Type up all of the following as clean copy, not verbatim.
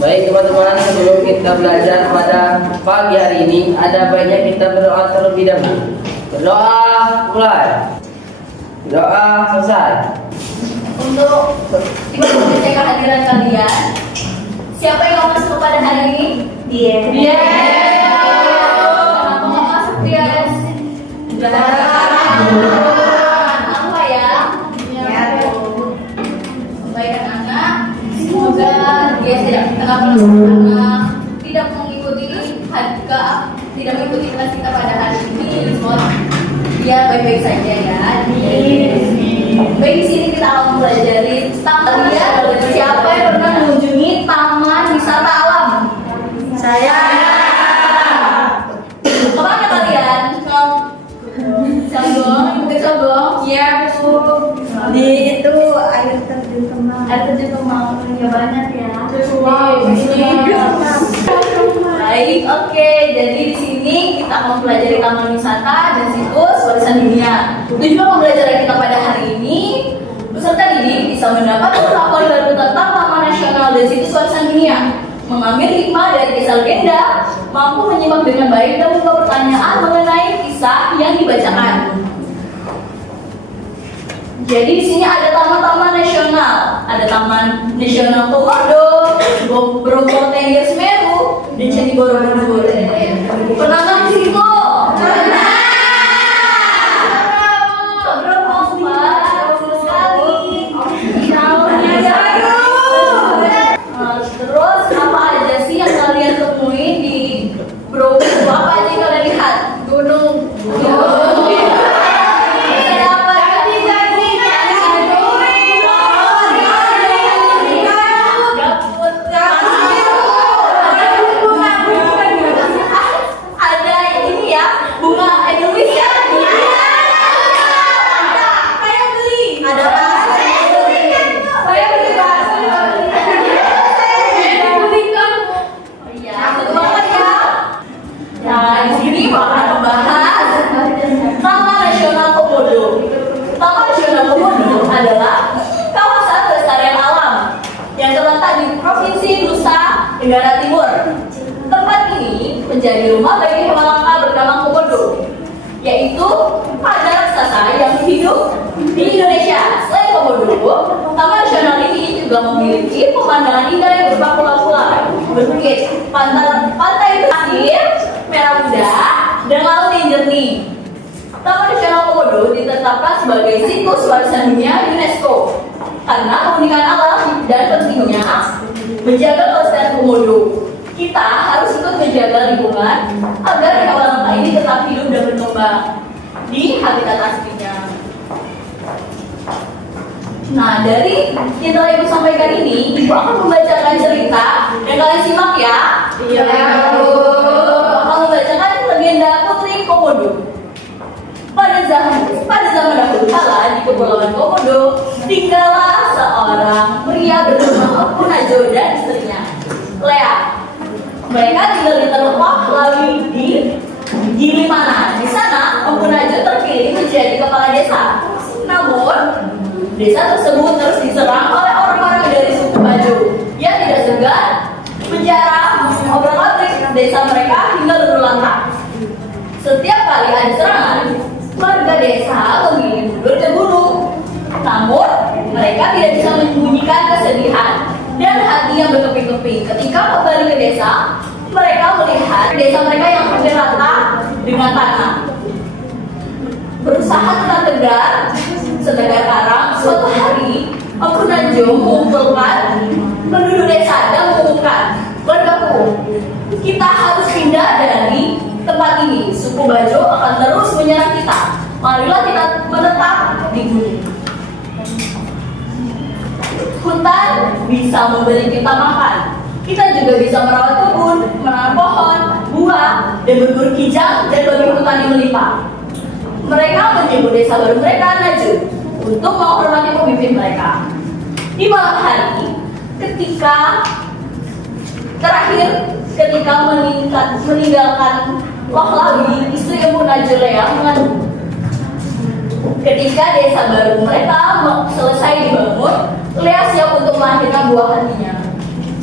Baik teman-teman, sebelum kita belajar pada pagi hari ini, ada baiknya kita berdoa terlebih dahulu. Berdoa mulai. Doa selesai. Untuk mengecek kehadiran kalian, siapa yang mau masuk pada hari ini? Dia. Kenapa mau masuk dia? Apa ya? Baik anak-anak, semoga dia tidak mengikuti kelas kita pada hari ini. Semoga dia baik-baik saja ya. Baik, di sini kita akan mempelajari tentang kalian. Siapa yang pernah mengunjungi Taman Wisata Alam? Saya. Kemana kalian? Cabang, ke Cabang? Iya, Bu. Di itu air terjun Kemang. Air terjun Kemang, ya banyak ya. Wow, baik, oke. Jadi di sini kita akan mempelajari taman wisata dan situs warisan dunia. Tujuan pembelajaran kita pada hari ini, peserta didik bisa mendapat pengetahuan baru tentang taman nasional dan situs warisan dunia, mengambil hikmah dari kisah legenda, mampu menyimak dengan baik dan membuat pertanyaan mengenai kisah yang dibacakan. Jadi di sini ada taman-taman nasional, ada Taman Nasional Komodo, Bromo Tengger Semeru, dan Candi Borobudur. Pernah nggak di situ? Pernah. Bromo bagus sekali. Tahunnya baru. Terus apa aja sih yang kalian temui di Bromo? Apa aja yang kalian lihat? Gunung. Tenggara Timur. Tempat ini menjadi rumah bagi hewan langka bernama komodo, yaitu pada raksasa yang hidup di Indonesia. Selain komodo, Taman Nasional ini juga memiliki pemandangan indah yang berupa pulau-pulau, berbukit, pantai pasir merah muda, dan laut yang jernih. Taman Nasional Komodo ditetapkan sebagai situs warisan dunia UNESCO karena keunikan alam dan pentingnya menjaga kelestarian komodo. Kita harus ikut menjaga lingkungan agar hewan langka ini tetap hidup dan berkembang di habitat aslinya. Nah, dari yang telah Ibu sampaikan ini, Ibu akan membacakan cerita dan kalian simak ya. Iya. Akan membacakan legenda Putri Komodo. Pada zaman dahulu kala di Kepulauan Komodo tinggallah seorang pria bernama Empu Najo dan istrinya Lea. Mereka tinggal di Teluk Lawi di Gilimanuk. Di sana Empu Najo terpilih menjadi kepala desa. Namun desa tersebut terus diserang oleh orang-orang dari suku Bajo yang tidak segan menjarah obrak-abrik desa mereka hingga berulang-ulang. Setiap kali ada serangan, warga desa memilih mundur ke gunung. Namun mereka tidak bisa menyembunyikan kesedihan dan hati yang berkeping-keping. Ketika kembali ke desa, mereka melihat desa mereka yang hampir rata dengan tanah. Berusaha tetap tegar setegar karang, suatu hari Empu Najo mengumpulkan penduduk desa dan mengumumkan, "Wargaku, Kita harus pindah dari tempat ini. Suku Bajo akan terus menyerang kita. Marilah kita menetap di gunung. Hutan bisa memberi kita makan. Kita juga bisa merawat kebun, menanam pohon, buah, dan berburu kijang dan bagi hutan yang melimpah. Mereka menyebut desa baru mereka Najud untuk menghormati pemimpin mereka. Di malam hari, ketika meninggalkan Lohlawi, istri Empu Najulea mengandung. Ketika desa baru mereka selesai dibangun, Lea siap untuk melahirkan buah hatinya.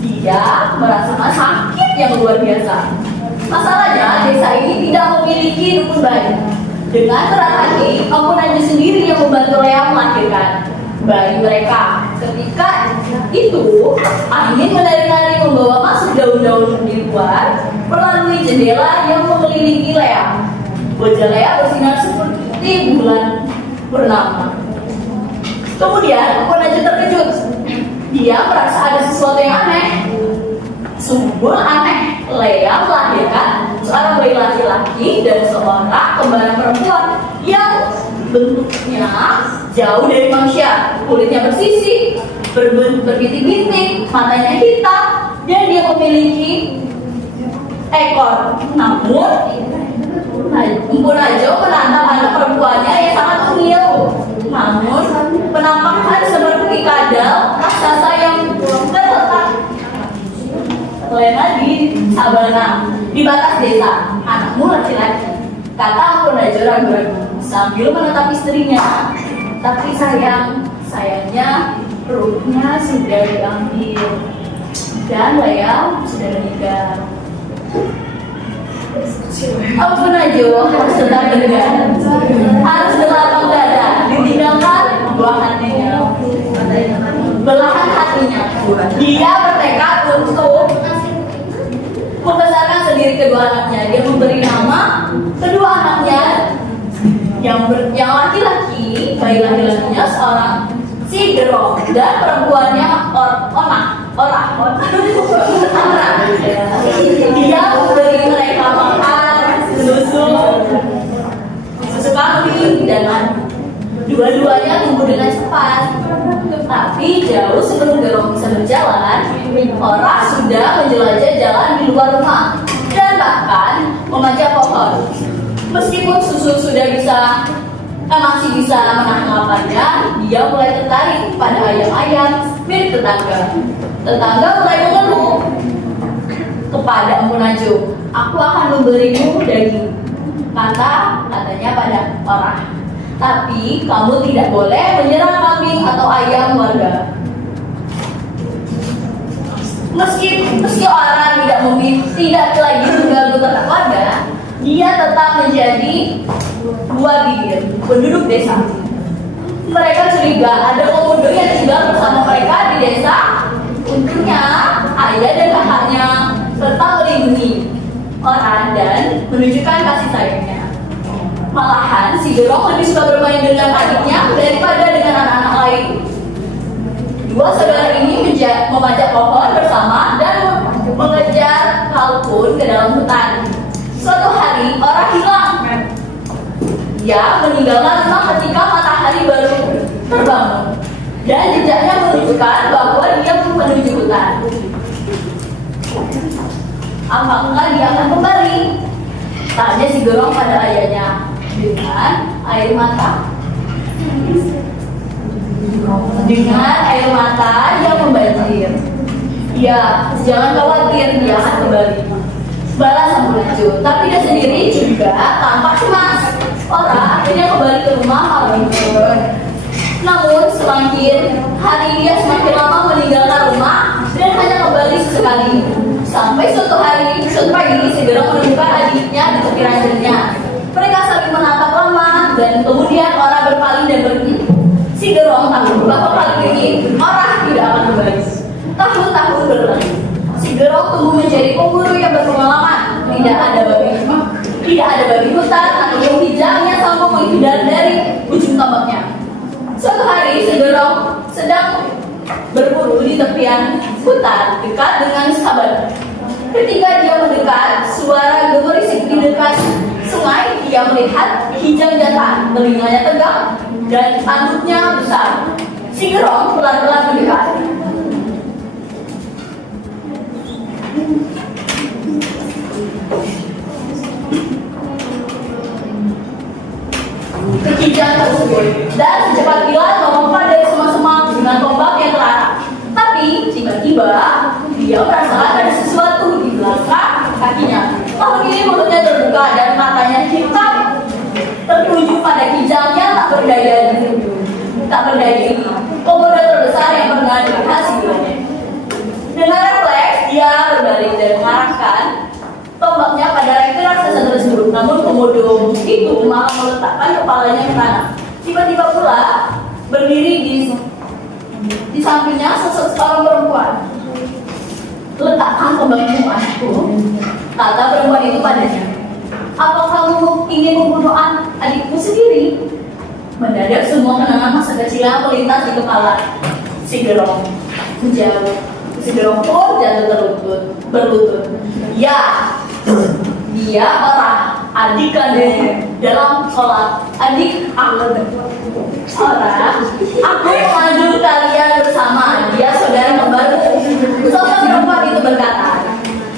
Dia merasakan sakit yang luar biasa. Masalahnya, desa ini tidak memiliki dukun bayi. Dengan berat hati, Empu Najul sendiri yang membantu Lea melahirkan bayi mereka. Ketika itu, angin menari-nari membawa masuk daun-daun di luar melalui jendela yang mengelilingi Lea. Wajah Lea bersinar seperti bulan purnama. Kemudian, Empu Najul terkejut. Dia merasa ada sesuatu yang aneh. Sungguh aneh, Lea melahirkan seorang bayi laki-laki dan seorang kembaran perempuan yang bentuknya jauh dari manusia. Kulitnya bersisik, berbintik-bintik, matanya hitam, dan dia memiliki ekor. Namun, Empu Najul menatap anak perempuannya yang sangat mungil. Namun, penampakan seperti kadal raksasa yang terletak di sabana di batas desa. Anakmu laki-laki, kata Empu Najul ragu-ragu sambil menatap istrinya. Tapi sayangnya ruhnya sudah diambil dan Lea sudah meninggal. Empu Najul harus tetap tegar, harus berlapang dada, ditinggalkan belahan hatinya. Dia bertekad untuk membesarkan sendiri kedua anaknya. Dia memberi nama kedua anaknya yang laki-laki, bayi laki-lakinya seorang Sigero dan perempuannya Ora. Dia memberi mereka makan, susu kambing dan madu. Dua-duanya tumbuh dengan cepat. Tapi jauh sebelum Gerong bisa berjalan, Ora sudah menjelajah jalan di luar rumah dan bahkan memanjat pohon. Meskipun susu sudah masih bisa menahan laparnya, dia mulai tertarik pada ayam-ayam milik tetangga. Tetangga mulai mengeluh kepada Empu Najul. Aku akan memberimu daging, katanya pada Ora. Tapi kamu tidak boleh menyerang kambing atau ayam warga. Meski orang tidak lagi mengganggu ternak warga, dia tetap menjadi buah bibir penduduk desa. Mereka curiga ada komodo yang tinggal bersama mereka di desa. Untungnya ayah dan kakaknya tetap melindungi orang dan menunjukkan kasih sayangnya. Malahan si Gerong lebih suka bermain dengan adiknya daripada dengan anak-anak lain. Dua saudara ini memanjat pohon bersama dan mengejar kalkun ke dalam hutan. Suatu hari orang hilang. Dia meninggalkan rumah ketika matahari baru terbangun dan jejaknya menunjukkan bahwa dia menuju hutan. Apakah dia akan kembali? Tanya si Gerong pada ayahnya dengan air mata. Yang membanjir. Ya, jangan khawatir, dia akan kembali, balas Empu Najul. Tapi dia sendiri juga tampak cemas. Ora akhirnya kembali ke rumah malam itu. Namun semakin hari dia semakin lama meninggalkan rumah dan hanya kembali sesekali. Sampai suatu pagi si Gerong menemukan adiknya di tepi ranjangnya. Mereka saling menatap lama dan kemudian Ora berpaling dan pergi. Si Gerong tahu bahwa kali ini Ora tidak akan kembali. Tahun-tahun berlalu. Si Gerong tumbuh menjadi pemburu yang berpengalaman. Tidak ada babi hutan atau yang hijau yang sanggup menghindar dari ujung tombaknya. Suatu hari si Gerong sedang berburu di tepian hutan dekat dengan sahabat. Ketika dia mendekat telinganya tegak dan tanduknya besar. Si Gerong pelan-pelan mendekat. Ke kijang tersebut dan secepat kilat melompat dari semak-semak dengan tombak yang terarah. Tapi tiba-tiba dia merasakan ada sesuatu di belakang kakinya. Lalu ini mulutnya terbuka dan matanya hitam tertuju pada kijang yang tak berdaya ini. Komodo terbesar yang pernah dilihat sebelumnya. Dengan refleks dia berbalik dan mengarahkan tombaknya pada rektor raksasa tersebut. Namun komodo itu malah meletakkan kepalanya ke tanah. Tiba-tiba pula berdiri di sampingnya seorang perempuan. Letakkan tombakmu, anakku, kata perempuan itu padanya. Apa kamu ingin membunuh adikmu sendiri? Mendadak semua kenangan masa kecilnya melintas di kepala si Gerong menjauh. Si Gerong pun jatuh berlutut. Ya, dia orang adik kandungnya dalam sholat. Adik aku orang, aku mengadu kalian bersama. Dia saudara kembarku. Sosok perempuan itu berkata.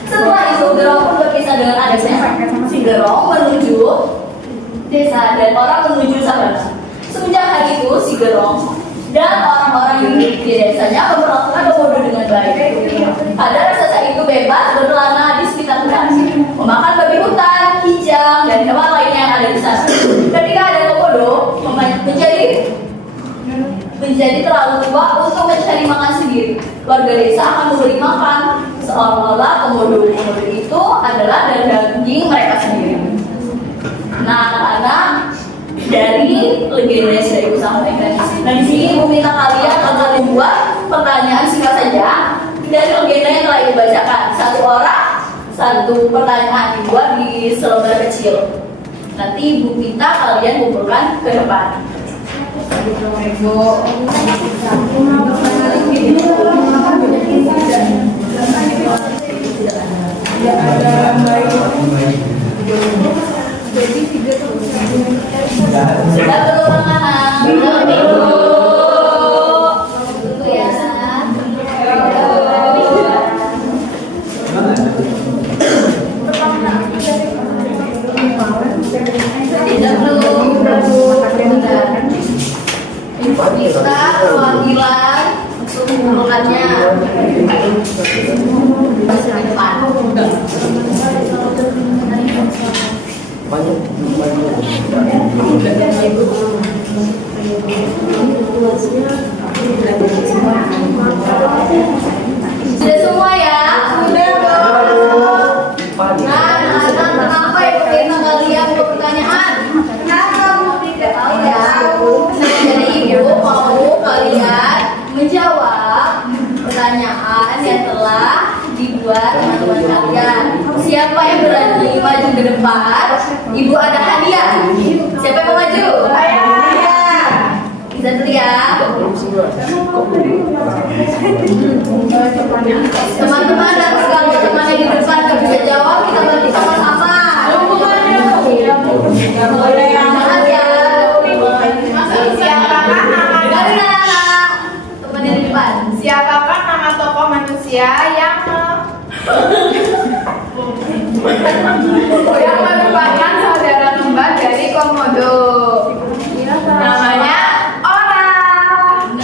Setelah itu Gerong pun berpisah dengan adiknya. Si Gerong menuju desa dan orang menuju sana. Semenjak hari itu si Gerong dan orang-orang di desanya memperlakukan komodo dengan baik. Pada raksasa itu bebas berkelana di sekitar hutan, memakan babi hutan, kijang, dan hewan lainnya yang ada di sana. Ketika ada komodo menjadi terlalu tua untuk mencari makan sendiri, warga desa akan memberi makan seolah-olah komodo itu adalah daging mereka sendiri. Nah, anak-anak, dari legenda yang sudah ibu sampaikan. Nah, di sini ibu minta kalian agar membuat pertanyaan singkat saja dari legenda yang telah ibu bacakan. Satu orang, satu pertanyaan dibuat di selembar kecil. Nanti ibu minta kalian kumpulkan ke depan. Sudah belum anak? Kita perwakilan untuk mengumpulkannya. Sudah semua ya? Sudah dong. Nah, anak-anak, kenapa ibu minta kalian pertanyaan? Kamu tidak tahu ya? Jadi ibu mau kalian menjawab pertanyaan yang telah dibuat teman-teman kalian. Siapa yang berani maju ke depan? Ibu ada hadiah. Siapa yang mau maju? Saya. Bisa dulu ya. Teman-teman dan kalau temannya di depan nggak bisa jawab, kita berarti sama-sama. Boleh yang mana ya? Siapakah temannya di depan? Siapakah nama tokoh manusia yang merupakan saudara kembar dari komodo? Namanya orang.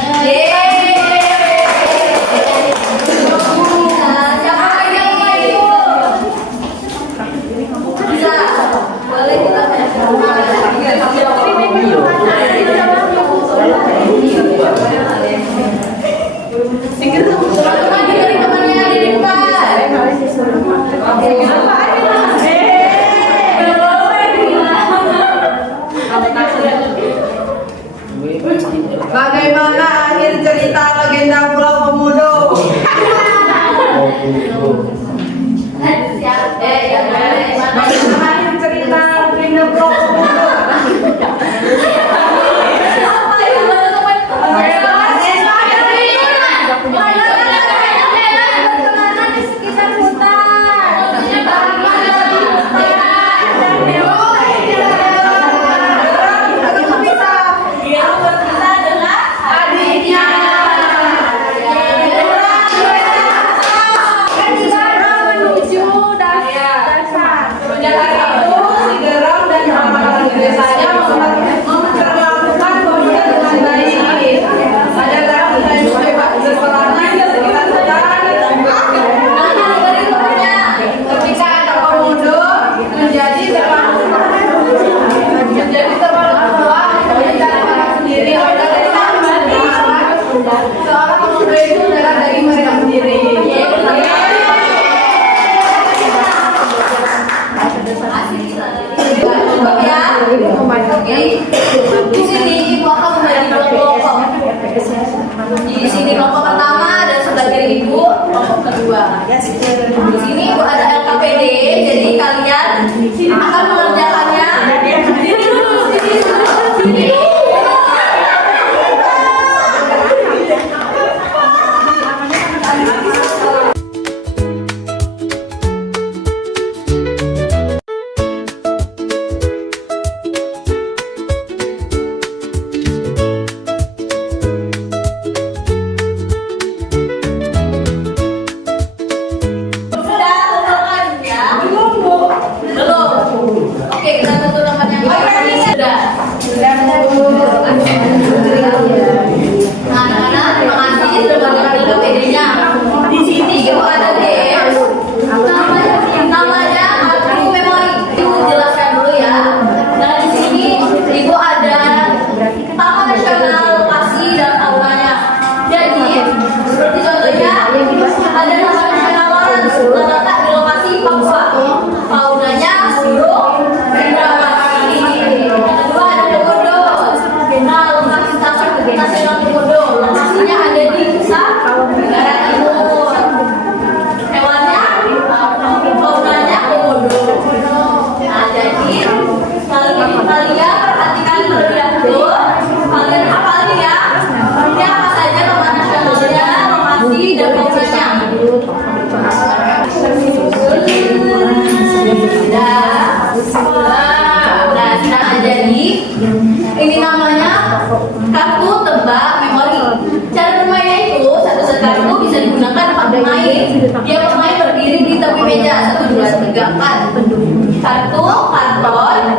Siapa lagi yang mau ibu? Bisa. Boleh kita teman-teman dengerin temannya di depan. Bagaimana akhir cerita legenda Pulau Komodo? Bagaimana akhir cerita legenda Pulau Komodo? Di sekitar hutan. Dia pemain berdiri di tepi meja 1, 2, 3, 4. Kartu karton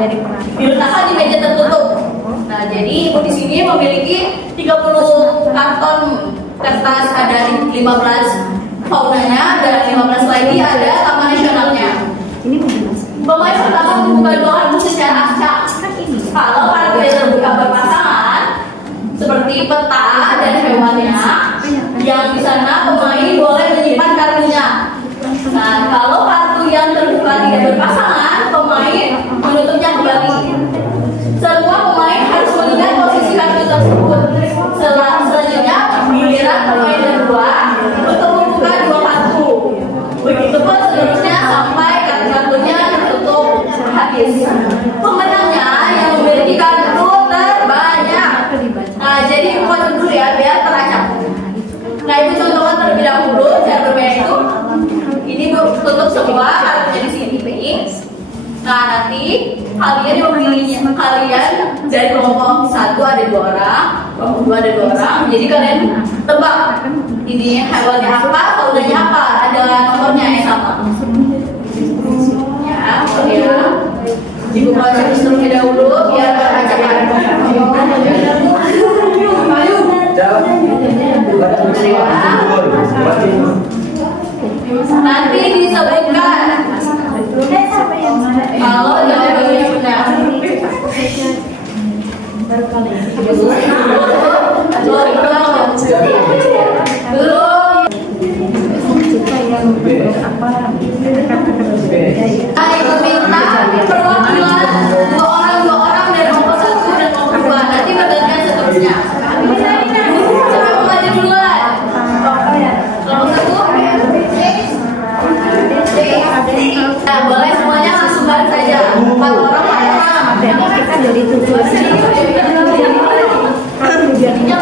diletakkan di meja tertutup. Nah, jadi ibu di sini memiliki 30 karton kertas, ada 15 faunanya dan 15 lagi ada taman nasionalnya. Pemain pertama membuka dua kartu secara acak. Kalau kartu yang terbuka berpasangan seperti peta dan hewannya, yang di sana pemain boleh menyimpan kartunya. Nah, kalau kartu yang terbuka tidak berpasangan, pemain menutupnya kembali. Semua pemain harus mengingat posisi kartu tersebut. Selanjutnya, giliran pemain kedua untuk membuka dua kartu. Begitupun seterusnya sampai kartu-kartunya tertutup habis. Pemenangnya yang memiliki kartu terbanyak. Nah, jadi buat dulu ya biar teracak. Nah, ibu contohkan terlebih dahulu cara bermain itu. Ini bu tutup semua kartunya di sini. Nah, nanti kalian yang memilihnya, kalian dari kelompok 1 ada 2 orang, kelompok 2 ada 2 orang. Jadi kalian tebak ini hewannya apa, faunanya apa, ada nomornya yang sama. Ya, ya. Ibu baca terlebih dahulu biar teracak. Nanti disebutkan kalau jawabannya benar. Saya meminta perwakilan dua orang dari kelompok 1 dan kelompok 2. Nanti bergantian seterusnya. Siapa yang maju duluan? Kelompok 1. Nah, boleh semuanya langsung bareng saja. 4 orang, 4 orang. Kita dari tujuan. Jangan.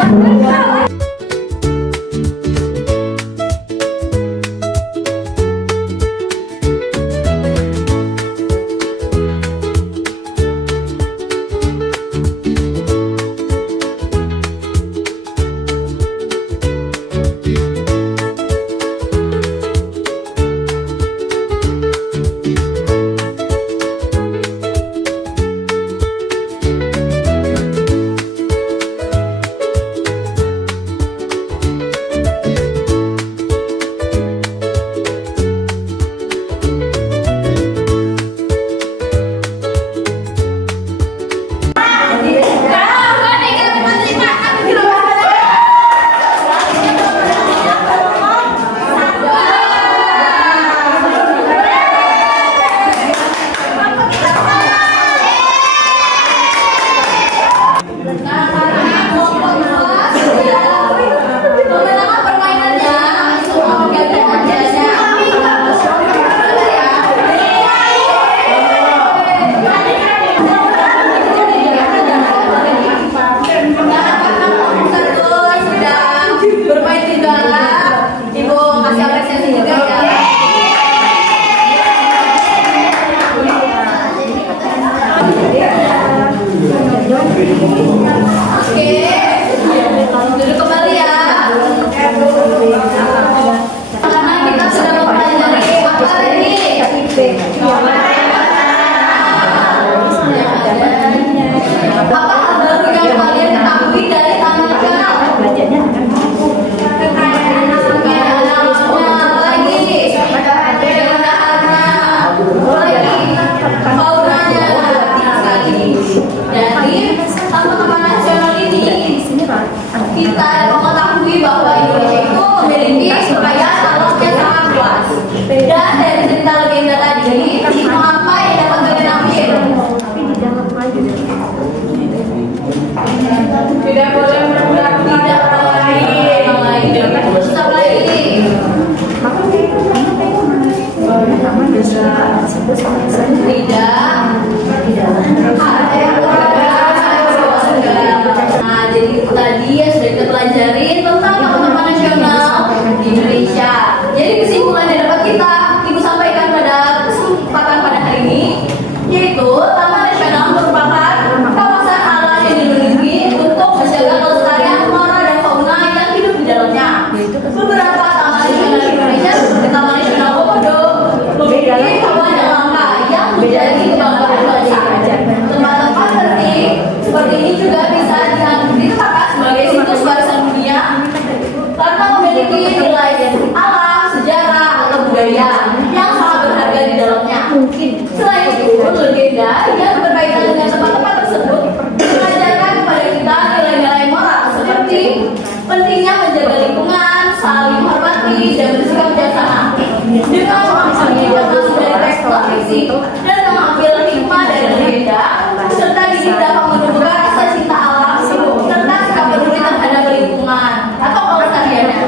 dengan memahami makna dari teks puisi dan mengambil hikmah dari legenda, serta dididik dapat menumbuhkan rasa cinta alam serta sikap peduli terhadap lingkungan atau kelestariannya.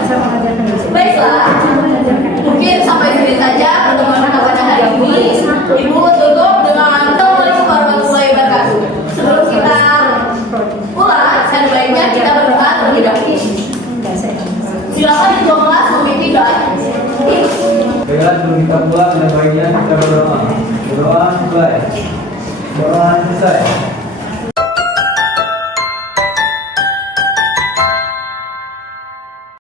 Baiklah, mungkin sampai sini saja pertemuan kita pada hari ini. Ibu tutup dengan Assalamualaikum warahmatullahi wabarakatuh. Sebelum kita pulang, sebaiknya kita berdoa terlebih dahulu. Silakan di kelas memimpin doa. Baiklah, sebelum kita pulang, ada baiknya kita berdoa. Berdoa selesai. Berdoa selesai.